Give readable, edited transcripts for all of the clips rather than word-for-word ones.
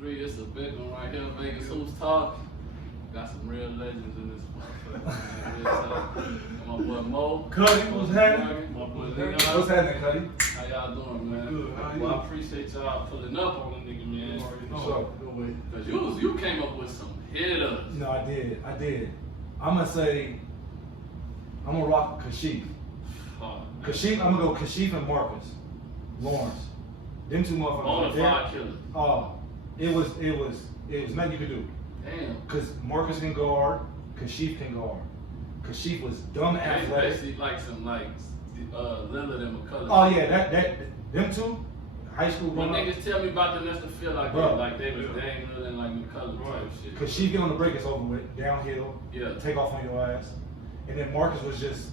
3, it's a big one right here. Vegas, who's talking? Got some real legends in this motherfucker. My boy Mo. Cuddy, what's happening? My boy Leon. What's happening, Cuddy? How y'all doing, man? Good. How you? Well, I appreciate y'all pulling up on the nigga, man. So, Cause you came up with some hitters. no, I did. I'm gonna say, I'm gonna rock Kashif. Kashif, I'm gonna go Kashif and Marcus Lawrence. Them two motherfuckers. Bonafide killer. Oh, it was nothing you could do. Damn. Cause Marcus can guard, Kashif can guard. Kashif was dumb athletic. Basically like some Lillard and McCullough. Oh yeah, them two, high school. When niggas tell me about them, that's the feel like Bro. they was Dame Lillard and like McCullough type shit. Kashif get on the break, it's over with. Downhill, Yeah. take off on your ass. And then Marcus was just,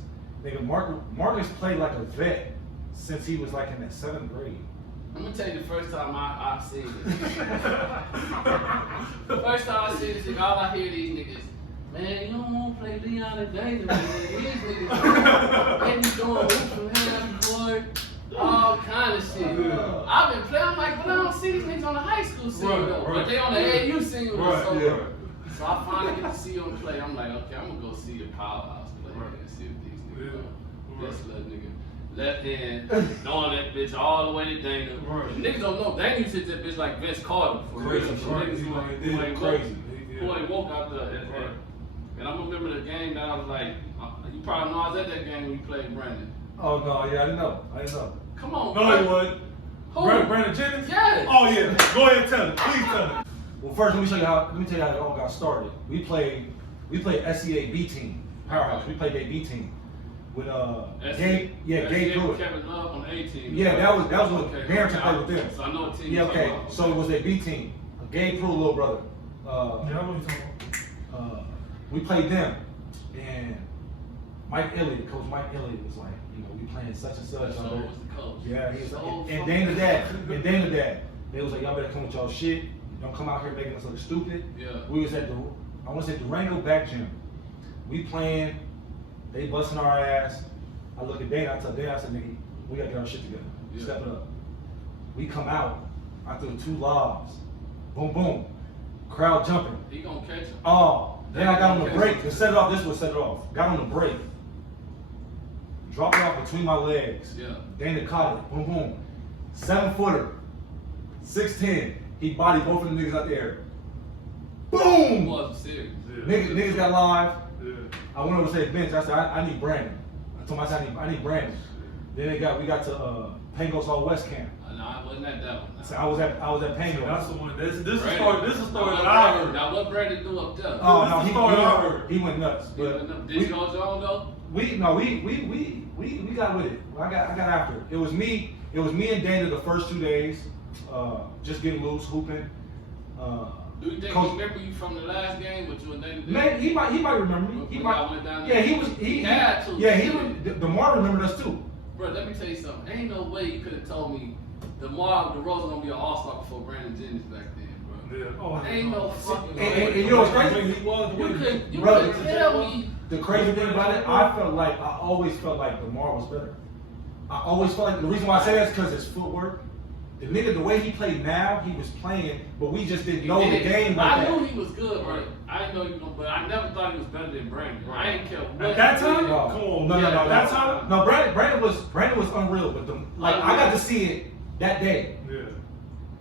Marcus played like a vet since he was like in that 7th grade. I'm gonna tell you the first time I seen this. The first time I seen this nigga, all I hear these niggas, man, you don't want to play Leon and Dana, man. These niggas, they be doing hoops from half court, all kind of shit. I've been playing, I'm like, but I don't see these niggas on the high school scene though. But they on the AAU scene with us. So I finally get to see them play. I'm like, okay, I'm gonna go see a powerhouse play and see what these niggas do. This little nigga. Left hand, throwing that bitch all the way to Dana. Niggas don't know. Dana used to hit that bitch like Vince Carter. For real. Niggas who ain't woke out there. And I remember the game that I was like, you probably know I was at that game when you played Brandon. Oh no, yeah, I didn't know. Come on, No, he wasn't. Who? Brandon Jennings? Yes. Oh yeah. Go ahead and tell him. Please tell him. Well, first let me tell you how it all got started. We played SCA B team, powerhouse. We played their B team. With Gabe Pruitt. Kevin Love on the A team. Yeah, that was what Barrington played with them. So I know a team. Yeah, okay. So it was their B team. Gabe Pruitt, little brother. Yeah, I know what you're talking about. We played them, and Coach Mike Elliott was like, we playing such and such. So was the coach. Yeah, he was So like, and Dana Dad, they was like, y'all better come with y'all shit. Don't come out here making us look stupid. Yeah. We was at I want to say Durango back gym. We playing. They busting our ass. I look at Dana, I tell Dana, I said, nigga, we gotta get our shit together. Yeah. Step it up. We come out, I threw 2 lobs. Boom, boom. Crowd jumping. He gonna catch him. Oh, then I got on the break. To set it off, this would set it off. Got on the break. Dropped it off between my legs. Yeah. Dana caught it. Boom, boom. 7-footer. 6'10". He bodied both of them niggas out there. Boom! Was serious. Niggas got live. Yeah. I went over to say bench. I said, I need Brandon. I told myself I need Brandon. Then we got to Pangos All West Camp. No, I wasn't at that one. So I was at Pangos. That's the one. This is a Brandon. story that I heard. Now what Brandon do up there? Oh no, This is the story I heard. he went nuts. But Did he go on though? we got with it. I got after it. It was me and Dana the first 2 days, just getting loose, hooping. Do you think Coach, he remember you from the last game with you and Dana? Man, he might remember me. He When might. y'all went down Yeah, there? he had to. Yeah, DeMar remembered us too. Bro, let me tell you something. Ain't no way you could have told me DeRozan gonna be an all-star before Brandon Jennings back then, bro. Yeah. Oh, Ain't no fucking And way. you know what's crazy? He was the winner. You Brother, couldn't tell me. The crazy thing about it, I always felt like DeMar was better. I always felt like the reason why I say that is because his footwork. The nigga, the way he played now, he was playing, but we just didn't know the game like I that. knew he was good, right? I didn't know he was gonna, but I never thought he was better than Brandon. I ain't care what. At that time? No. Come on. No. That time? No, Brandon was unreal, but I got to see it that day. Yeah.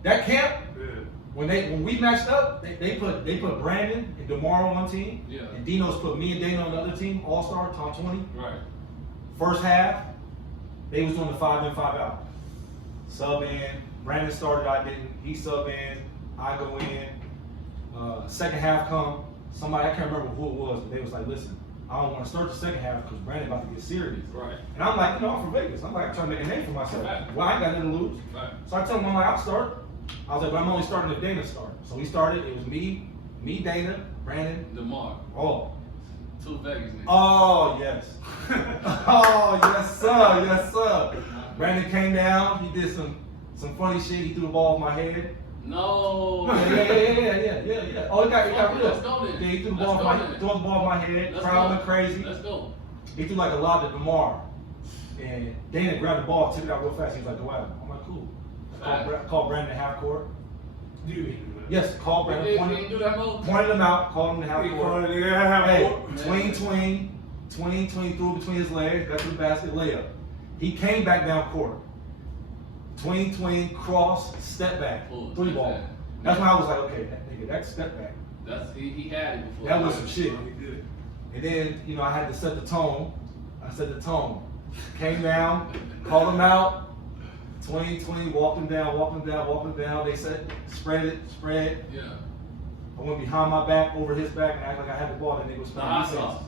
That camp, Yeah. when we matched up, they put Brandon and DeMar on one team, Yeah. and Dino's put me and Dana on the other team, All-Star, top 20. Right. First half, they was doing the 5 in, 5 out. Sub in, Brandon started, I didn't. He sub in, I go in. Second half come, somebody, I can't remember who it was, but they was like, listen, I don't want to start the second half because Brandon about to get serious. Right. And I'm like, I'm from Vegas. I'm like, I'm trying to make a name for myself. Right. Well, I ain't got nothing to lose. Right. So I tell him, I'm like, I'll start. I was like, but I'm only starting if Dana started. So we started, it was me, Dana, Brandon, DeMar. oh. 2 Vegas niggas. Oh, yes. Oh, yes, sir. Brandon came down, he did some funny shit, he threw the ball off my head. No. Yeah. Oh, it got real. Let's go then. Yeah, he threw the ball off my head, Let's crowd go. went crazy. Let's go. He threw like a lob to DeMar. And Dana grabbed the ball, took it out real fast. He was like, go at him. I'm like, cool. I called Brandon half court. You didn't do that. Yes, called Brandon, He pointed, didn't do that move? pointed him out, called him to have He court. called it, yeah, Hey, have tween threw between his legs, got to the basket, layup. He came back down court. Tween, cross, step back, Oh, three step ball. back. That's when I was like, okay, that nigga, that step back. He had it before. That was some shit. He did. And then, you know, I had to set the tone. I set the tone. Came down, called him out. Tween, walked him down. They said, spread. Yeah. I went behind my back, over his back, and act like I had the ball. That nigga was The playing hot defense. sauce.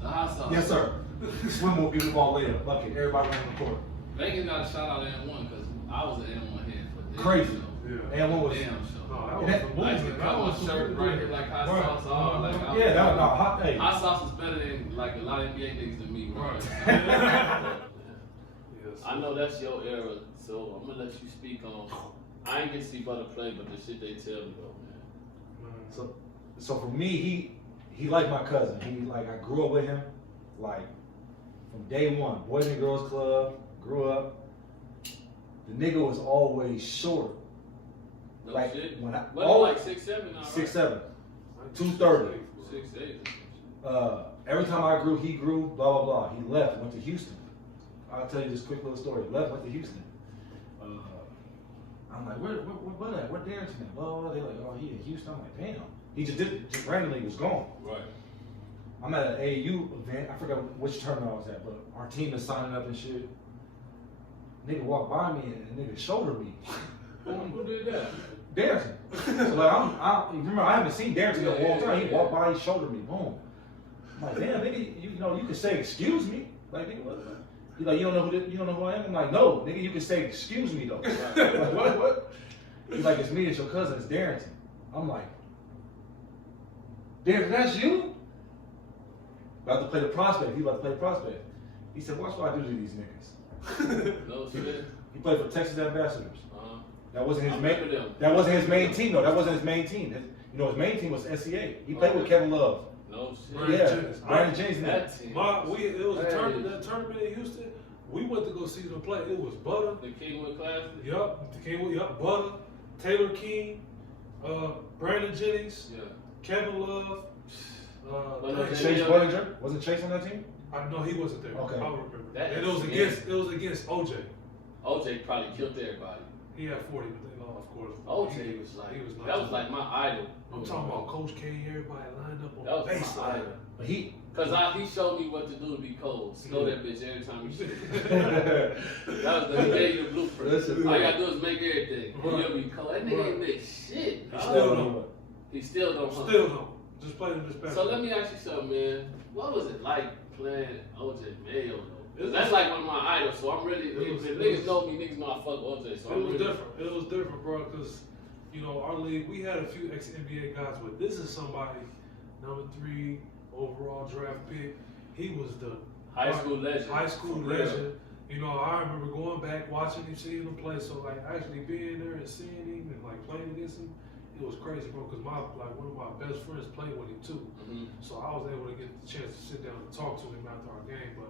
The hot sauce. Yes, sir. Swim move, give the ball layup, bucket. Everybody ran on the court. Vegas got a shout out at N1 because I was an N1 head for this Crazy. show. Yeah. And what was Damn show. No, And that that- was I the used to movement. cut my shirt right here like hot Right. sauce. All like I was Yeah, no, hot. Hey. Hot sauce is better than like a lot of NBA niggas than me. Right. Yes. I know that's your era, so I'm gonna let you speak on. I ain't get to see Butter play, but the shit they tell me though, man. So for me, he like my cousin. He like I grew up with him, like from day one. Boys and Girls Club, grew up. The nigga was always short. No Like, shit. when I- But all- like 6'7" now, right? 6'7", 230. 6'8". Every time I grew, he grew. Blah blah blah. He left, went to Houston. I'll tell you this quick little story. Left, went to Houston. I'm like, where at? Where Darrington at? Blah, blah, blah. They're like, oh, he in Houston. I'm like, damn. He just randomly was gone. Right. I'm at an AAU event. I forgot which tournament I was at, but our team is signing up and shit. Nigga walked by me and the nigga shouldered me. Who did that? Darrington. So like, remember, I haven't seen Darrington in a long time. He Yeah. walked by, he shouldered me. Boom. I'm like, damn, nigga, you know, you can say excuse me. Like, nigga, what? He's like, you don't know who I am? I'm like, no, nigga, you can say excuse me though. Like, what? He's like, it's me, it's your cousin, it's Darrington. I'm like, Darrington, that's you? About to play the prospect. He about to play the prospect. He said, watch what I do to these niggas. No shit. He played for Texas Ambassadors. That wasn't his I main. remember them. That wasn't his main team though. That wasn't his main team. You know, his main team was SCA. He played with Kevin Love. No shit. Brandon Yeah, Jennings. Brandon James. That team. It was a Hey. tournament in Houston. We went to go see them play. It was Butter. The Kingwood Classic. Yup. Butter. Taylor King. Brandon Jennings. Yeah. Kevin Love. Chase Bollinger. Wasn't Chase on that team? I know he wasn't there. Okay. I don't remember. That And it was is- against OJ. OJ probably killed everybody. He had 40, but they lost, of course. OJ was like, that was like my idol. I'm talking about Coach K. Everybody lined up on That the was my baseline. idol. But he. Cause he showed me what to do to be cold. Slow that bitch every time you shoot. Listen, That was the he gave you the blueprint. Listen. All you gotta do is make everything. And Right. you'll be cold. That nigga ain't make shit. He dog. still don't. He still don't hunt. Still don't. Just play in this back. So let me ask you something, man. What was it like playing OJ Mayo though? 'Cause that's like one of my idols. So I'm really, if niggas know me, niggas know I fuck OJ. So It I'm was really, different. It was different, bro, because, you know, our league, we had a few ex-NBA guys, but this is somebody, number 3 overall draft pick. He was the High school legend. High school For real. legend. You know, I remember going back, watching him, seeing him play. So, like, actually being there and seeing him and, like, playing against him, it was crazy, bro, because one of my best friends played with him, too. Mhm. So I was able to get the chance to sit down and talk to him after our game, but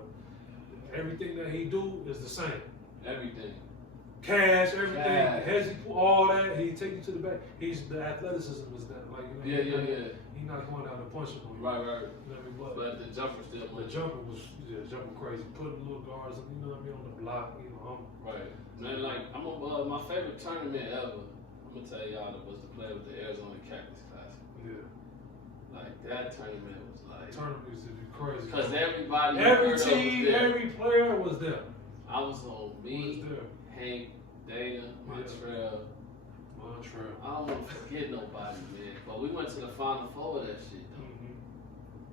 everything that he do is the same. Everything. Cash, everything, Cash. hezzy, all that. He take you to the back. The athleticism is that, like, you know, Yeah. He not going out and punching on you. Right. You know what I mean? But the jumper still The went. jumper was jumping crazy, putting little guards, you know what I mean, on the block. You know, Right. Man, like, my favorite tournament ever, I'm gonna tell y'all, that was to play with the Arizona Cactus Classic. yeah. Like, that tournament was like, Tournament used to be crazy. because everybody, you Every heard of team, was there. every player was there. I was on me, Was there. Hank, Dana, Montreal. Montreal. I don't want to forget nobody, man. But we went to the Final Four of that shit, though.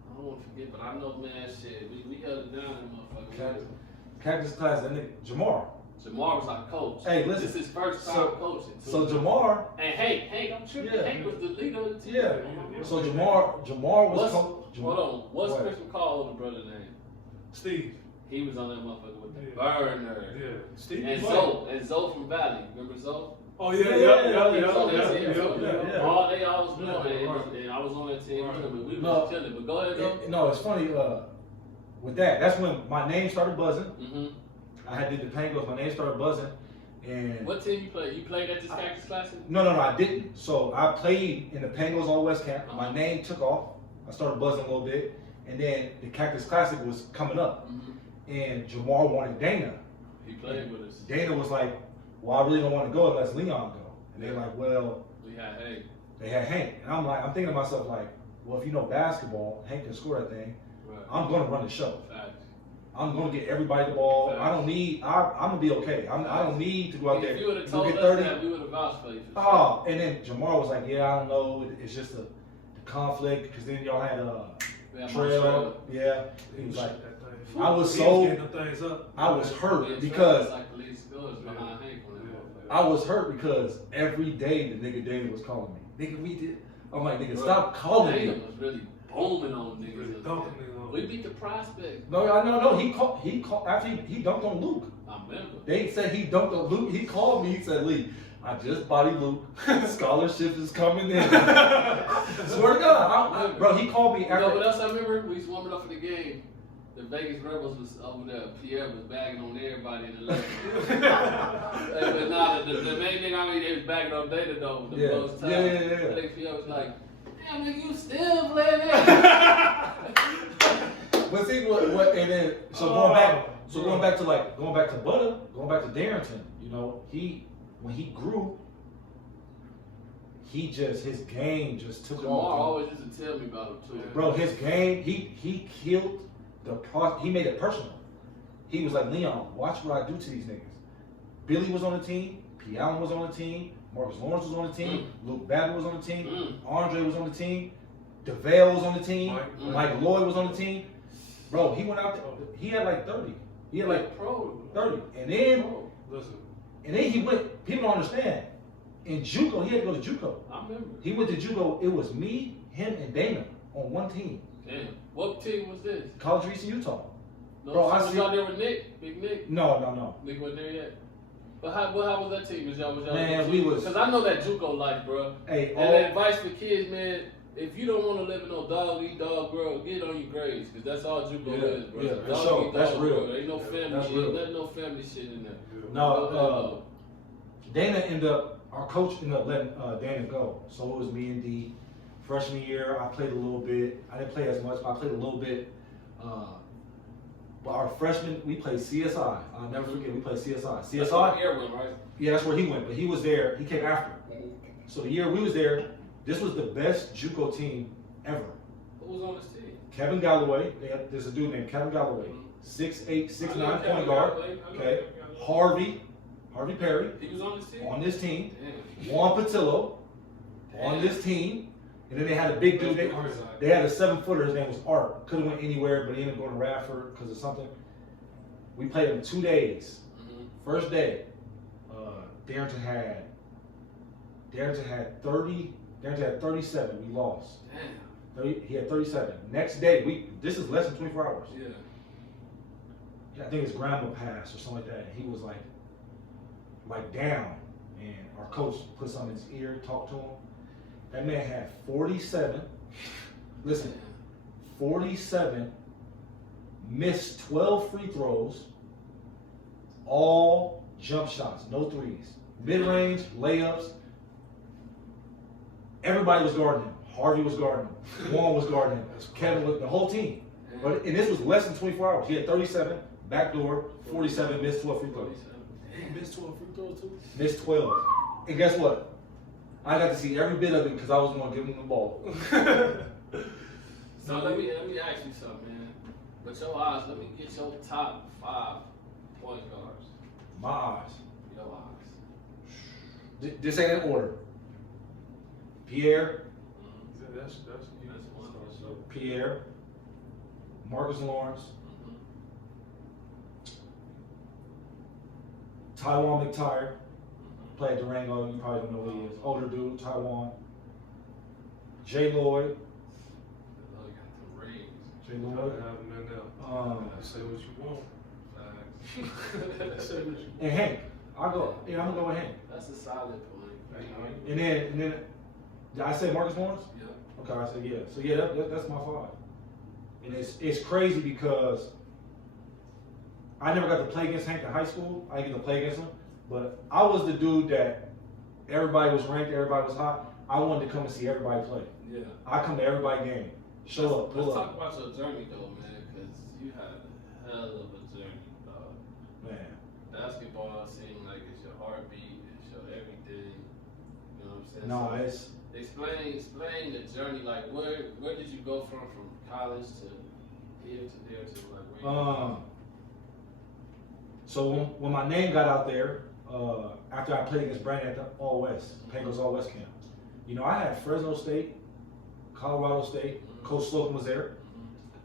I don't want to forget, but I know, man, shit. We held it down, that motherfucker. Cactus Class, that nigga, Jamar. Jamar was our coach. Hey, listen. This is his first time So- coaching. Too. So Jamar, And Hank, I'm tripping. Yeah. Hank was the leader of the team. yeah. So Jamar was. Hold on. What's Go ahead. Chris McCall older brother name? Steve. He was on that motherfucker with the Yeah. burner. Yeah. Steve. And played. Zoe from Valley. Remember Zoe? Oh yeah, Yeah, yeah. All they always Yeah, playing, right. and I was on that team Right. too, but we was No. just chilling. But go ahead, though. No, it's funny. With that, that's when my name started buzzing. Mm-hmm. I had did the Pangos. My name started buzzing, And what team you played? You played at this Cactus Classic? No, I didn't. So I played in the Pangos All West camp. My name took off. I started buzzing a little bit, and then the Cactus Classic was coming up, and Jamar wanted Dana. He played with us. Dana was like, "Well, I really don't want to go unless Leon go." And they're like, "Well, we had Hank." They had Hank, and I'm thinking to myself like, "Well, if you know basketball, Hank can score that thing. Right. I'm gonna run the show. Facts. I'm gonna get everybody the ball. Facts. I don't need. I'm gonna be okay. I don't need to go out there. If you would have and told get us 30. that, we would have vouched for you. For Oh, and then Jamar was like, "Yeah, I don't know. It's just the conflict because then y'all had Trail. Yeah, he was like, I was so I was hurt because I was hurt because every day the nigga Dana was calling me. Nigga, we did. I'm like, nigga, stop calling me. Dana was really booming on niggas. We beat the prospect. No. He called after he dunked on Luke. I remember. They said he dunked on Luke. He called me. He said, "Lee, I just bodied Luke. Scholarship is coming in." Swear to God, bro. He called me after. You know what else I remember? We was warming up for the game. The Vegas Rebels was over there. Pierre was bagging on everybody in the left. But nah, the main thing, I mean, they was bagging on Dana though. The most time. Yeah. I think Pierre was like, "Damn, nigga, you still playing that?" But see what and then going back to Butter, going back to Darrington, you know, when he grew, his game just took Jamar off. always used to tell me about him too. Bro, his game, he killed he made it personal. He was like, "Leon, watch what I do to these niggas." Billy was on the team, P. Allen was on the team, Marcus Lawrence was on the team, Luke Babbitt was on the team, Andre was on the team, DeVale was on the team, Mike Lloyd was on the team. Bro, he went out there, he had like 30. He had like 30. And then he went, people don't understand. In JUCO, he had to go to JUCO. I remember. He went to JUCO, it was me, him, and Dana on one team. Damn. What team was this? College of Eastern Utah. No, Bro, was y'all there with Nick? Big Nick? No. Nick wasn't there yet? But how was that team? Was y'all Man, we was. Because I know that JUCO life, bro. Hey, and the advice for kids, man, if you don't want to live in no dog eat dog world, get on your grades, because that's all JUCO is, bro. Yeah, dog sure. eat That's dog real. World. Ain't no family shit. There's no family shit in there. No, Dana our coach ended up letting Dana go. So it was me and D. Freshman year, I played a little bit. I didn't play as much, but I played a little bit. But our freshman, we played CSI. I'll never forget, we played CSI. CSI? Airwin, right? Yeah, that's where he went, but he was there. He came after. So the year we was there, this was the best JUCO team ever. Who was on this team? Kevin Galloway. There's a dude named Kevin Galloway. 6'8", 6'9" point guard. Okay. Harvey Perry. He was on this team? On this team. Damn. Juan Patillo. On this team. And then they had a big dude. They had a 7-footer. His name was Art. Could have went anywhere, but he ended up going to Radford because of something. We played him 2 days. First day, Darrington had 30. Darrington had 37. We lost. Damn. He had 37. Next day, this is less than 24 hours. Yeah. I think his grandma passed or something like that. And he was like down. And our coach put something in his ear, talked to him. That man had 47. Listen, 47, missed 12 free throws, all jump shots, no threes. Mid-range, layups. Everybody was guarding him. Harvey was guarding him. Juan was guarding him. Kevin was, the whole team. And this was less than 24 hours. He had 37, backdoor, 47, missed 12 free throws. He missed 12 free throws too? Missed 12. And guess what? I got to see every bit of it because I was the one giving him the ball. So let me ask you something, man. With your eyes, let me get your top 5 point guards. My eyes. Your eyes. This ain't in order. Pierre. That's one. Pierre. Marcus Lawrence. Taiwan McTire. Played at Durango, you probably don't know who he is. Older dude, Taiwan. Jay Lloyd. Jay Lloyd. Say what you want. Say what you want. And Hank. I'm gonna go with Hank. That's a solid point. And then did I say Marcus Lawrence? Yeah. Okay, I said yeah. So yeah, that's my 5. And it's crazy because I never got to play against Hank in high school. I didn't get to play against him. But I was the dude that everybody was ranked, everybody was hot. I wanted to come and see everybody play. Yeah. I come to everybody game, show up, pull Let's up. talk about your journey though, man, because you had a hell of a journey, dog. Man, Basketball seems like it's your heartbeat, it's your everything. You know what I'm saying? no, So it's explain the journey. Like, where did you go from college to here to there to like where you so when my name got out there, after I played against Brandon at the All West, Pecos All West camp, you know, I had Fresno State, Colorado State. Coach Slocum was there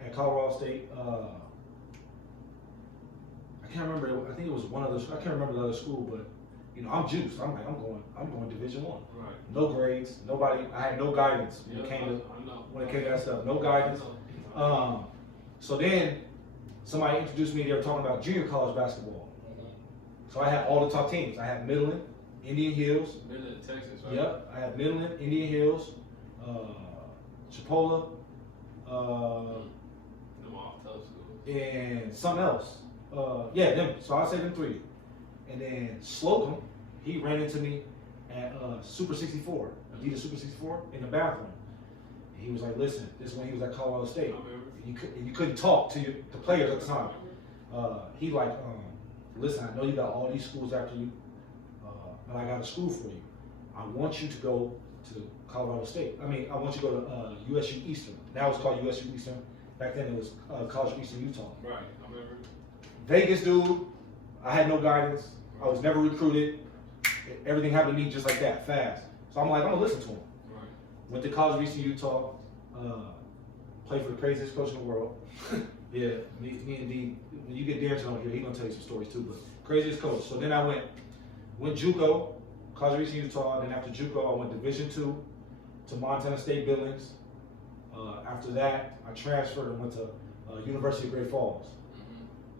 at Colorado State. I can't remember. I think it was one of those. I can't remember the other school, but you know, I'm juiced. I'm like, I'm going Division I. Right. No grades, nobody. I had no guidance when it came to that stuff. No guidance. So then somebody introduced me. They were talking about junior college basketball. So I had all the top teams. I had Midland, Indian Hills. Midland, Texas, right? Yep. I had Midland, Indian Hills, Chipola, Them all tough schools. and something else. Yeah, them. So I say them three. And then Slocum, he ran into me at Super 64, Adidas Super 64, in the bathroom. And he was like, listen, this is when he was at Colorado State. And you couldn't talk to the players at the time. He like, listen, I know you got all these schools after you, but I got a school for you. I want you to go to Colorado State. I mean, I want you to go to USU Eastern. Now it's called USU Eastern. Back then it was College of Eastern Utah. Right, I remember. Vegas dude, I had no guidance. I was never recruited. Everything happened to me just like that, fast. So I'm like, I'm gonna listen to him. Right. Went to College of Eastern Utah, played for the craziest coach in the world. Yeah, me and D, when you get Darrington on here, he's gonna tell you some stories too, but craziest coach. So then I went JUCO, College of Eastern Utah, then after JUCO, I went Division II to Montana State Billings. After that, I transferred and went to University of Great Falls.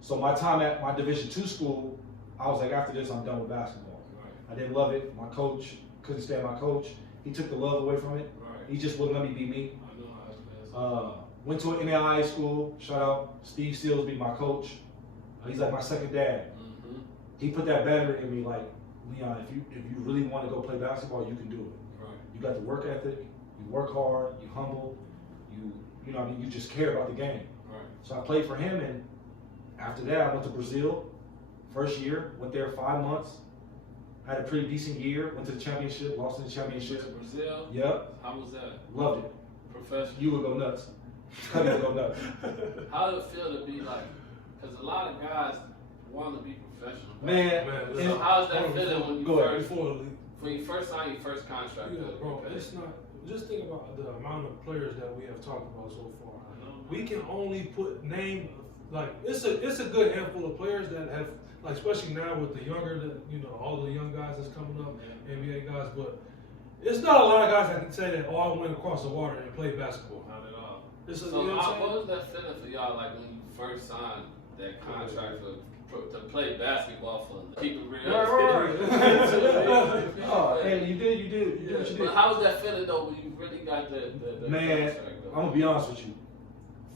So my time at my Division II school, I was like, after this, I'm done with basketball. Right. I didn't love it. My coach, couldn't stand my coach. He took the love away from it. Right. He just wouldn't let me be me. I know how it's Went to an NAIA school. Shout out Steve Sealsby, my coach. He's like my second dad. He put that battery in me, like, Leon, if you really want to go play basketball, you can do it. Right. You got the work ethic. You work hard. You humble. You know what I mean, you just care about the game. Right. So I played for him, and after that, I went to Brazil. First year, went there 5 months. Had a pretty decent year. Went to the championship, lost in the championship. To Brazil? Yep. How was that? Loved it. Professional? You would go nuts. Cuddy would go nuts. How did it feel to be like, because a lot of guys want to be professional. Man, So how's that feeling when you first signed your first contract? Yeah, bro, it's not. Just think about the amount of players that we have talked about so far. We can only put name, like it's a good handful of players that have, like, especially now with the younger, all the young guys that's coming up, NBA guys. But it's not a lot of guys that can say that, oh, I went across the water and played basketball. Not at all. So you know what was that feeling for y'all, like when you first signed that contract to play basketball for keep it real? Oh, hey, you did what you did. But how was that feeling though when you really got the Man, contract? Though? I'm gonna be honest with you.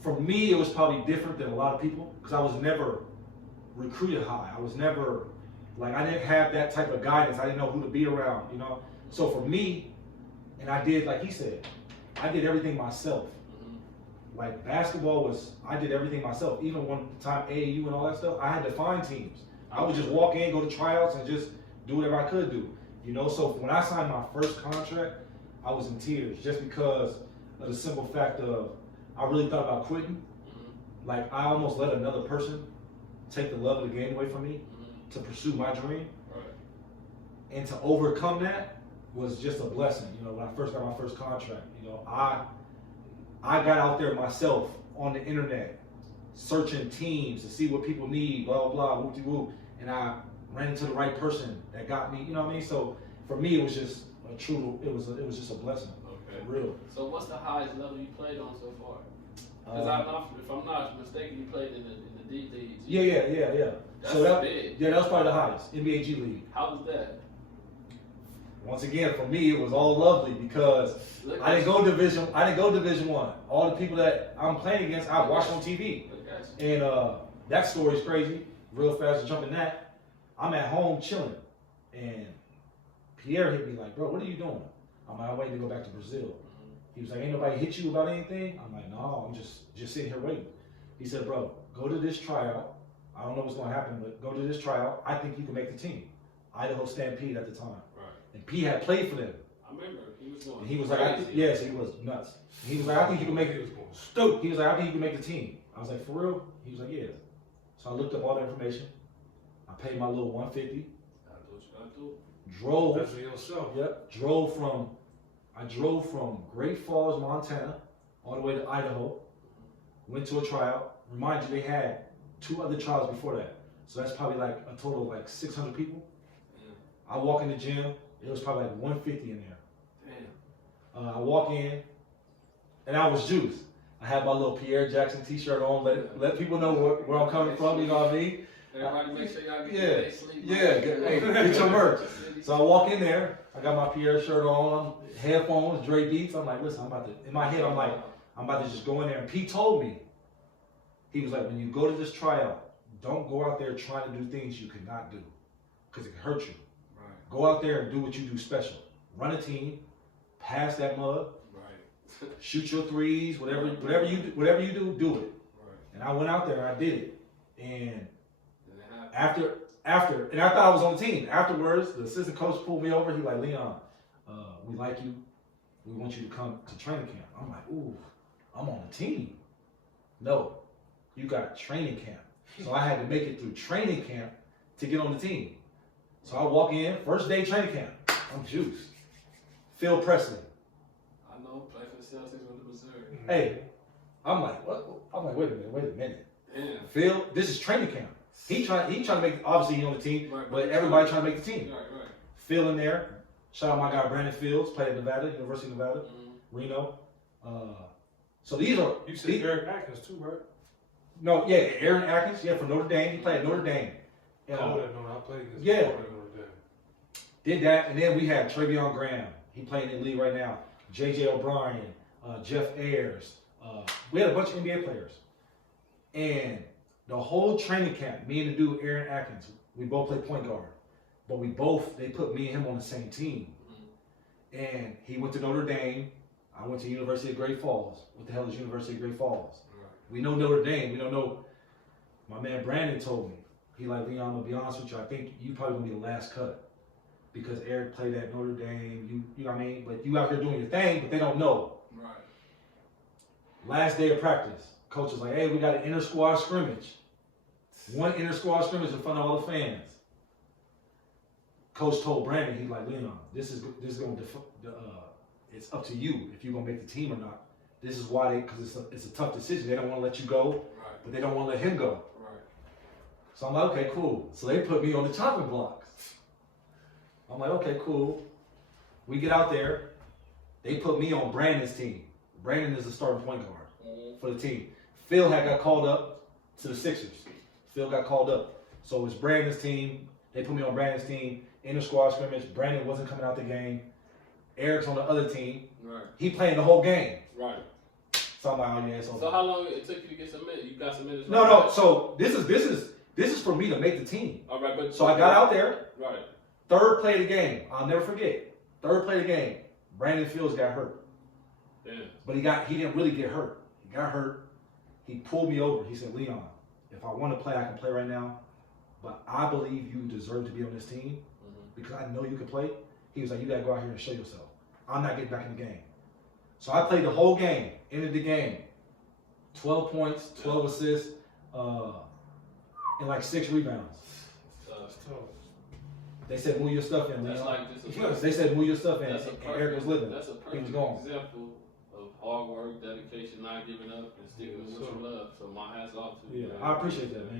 For me, it was probably different than a lot of people because I was never recruited high. I was never, like, I didn't have that type of guidance. I didn't know who to be around, you know? So for me, and I did, like he said, I did everything myself. Like basketball I did everything myself. Even when the time AAU and all that stuff, I had to find teams. I would just walk in, go to tryouts, and just do whatever I could do. You know, so when I signed my first contract, I was in tears just because of the simple fact of I really thought about quitting. Like I almost let another person take the love of the game away from me to pursue my dream. Right. And to overcome that was just a blessing. You know, when I first got my first contract, you know, I got out there myself on the internet, searching teams to see what people need, blah, blah, blah, whoop-de-whoop. And I ran into the right person that got me, you know what I mean? So for me, it was just it was just a blessing. Okay. For real. So what's the highest level you played on so far? Because if I'm not mistaken, you played in the D League. Yeah. That's big. Yeah, that was probably the highest, NBA G League. How was that? Once again, for me, it was all lovely because I didn't go Division I. All the people that I'm playing against, I watched on TV. And that story's crazy. Real fast to jump in that. I'm at home chilling. And Pierre hit me like, bro, what are you doing? I'm like, I'm waiting to go back to Brazil. He was like, ain't nobody hit you about anything? I'm like, no, I'm just sitting here waiting. He said, bro, go to this tryout. I don't know what's going to happen, but go to this tryout. I think you can make the team. Idaho Stampede at the time. Right. And P had played for them. I remember he was going. And he was like, yes, he was nuts. And he was like, I think you can make it. Stupid. He was like, I think you can make the team. I was like, for real? He was like, yeah. So I looked up all the information. I paid my little 150. Drove. That's for yourself. Yep. I drove from Great Falls, Montana, all the way to Idaho. Went to a tryout. Remind you, they had 2 other trials before that. So that's probably like a total of like 600 people. I walk in the gym. It was probably like 150 in there. Damn. I walk in, and I was juiced. I had my little Pierre Jackson T-shirt on. Let people know where I'm coming from. You know what I mean? Everybody, make sure y'all get sleep. Hey, get your merch. So I walk in there. I got my Pierre shirt on, headphones, Dre Beats. I'm like, listen, in my head, I'm like, I'm about to just go in there. And Pete told me, he was like, when you go to this tryout, don't go out there trying to do things you cannot do, because it can hurt you. Right. Go out there and do what you do special. Run a team, pass that mug, right. Shoot your threes, whatever you do, do it. Right. And I went out there and I did it. And after, and I thought I was on the team. Afterwards, the assistant coach pulled me over. He like, Leon, we like you. We want you to come to training camp. I'm like, ooh, I'm on the team. No, you got training camp. So I had to make it through training camp to get on the team. So I walk in, first day training camp. I'm juiced. Phil Presley. I know, play for the Celtics with the Missouri. Hey, I'm like, what? I'm like, wait a minute. Damn. Phil, this is training camp. He trying to make, obviously he on the team, right, but everybody trying to make the team. Right. Phil in there. Shout out my guy Brandon Fields, played at Nevada, University of Nevada, Reno. So these are. You said Eric Atkins too, right? No, yeah, Aaron Atkins, yeah, from Notre Dame. He played at Notre Dame. I played against yeah. Notre Dame. Did that, and then we had Travion Graham. He playing in the league right now. J.J. O'Brien, Jeff Ayers. We had a bunch of NBA players. And the whole training camp, me and the dude Aaron Atkins, we both played point guard. But they put me and him on the same team. And he went to Notre Dame. I went to University of Great Falls. What the hell is University of Great Falls? Right. We know Notre Dame. We don't know. My man Brandon told me. He like, Leon, I'm going to be honest with you. I think you probably going to be the last cut. Because Eric played at Notre Dame. You know what I mean? But you out here doing your thing, but they don't know. Right. Last day of practice. Coach was like, hey, we got an inter-squad scrimmage. One inter-squad scrimmage in front of all the fans. Coach told Brandon, he's like, Leon, this is going to it's up to you if you're going to make the team or not. This is why because it's a tough decision. They don't want to let you go, but they don't want to let him go. Right. So I'm like, okay, cool. So they put me on the chopping blocks. I'm like, okay, cool. We get out there. They put me on Brandon's team. Brandon is the starting point guard for the team. Phil had got called up to the Sixers. Phil got called up. So it's Brandon's team. They put me on Brandon's team. Inter-squad scrimmage. Brandon wasn't coming out the game. Eric's on the other team. Right. He playing the whole game. Right. So I'm like, oh yeah, it's over. So how long it took you to get submitted? You got submitted? No. So this is for me to make the team. All right, but so I got out there. Right. Third play of the game. I'll never forget. Third play of the game. Brandon Fields got hurt. Yeah. But he didn't really get hurt. He got hurt. He pulled me over. He said, Leon, if I want to play, I can play right now. But I believe you deserve to be on this team because I know you can play. He was like, you got to go out here and show yourself. I'm not getting back in the game. So I played the whole game, ended the game. 12 points, 12 assists, and like 6 rebounds. They said, move your stuff in. That's like they said, move your stuff in. That's a perfect, Eric was living. That's a perfect example of hard work, dedication, not giving up, and sticking with what you love. So my hats off to you. Yeah, I appreciate that, man.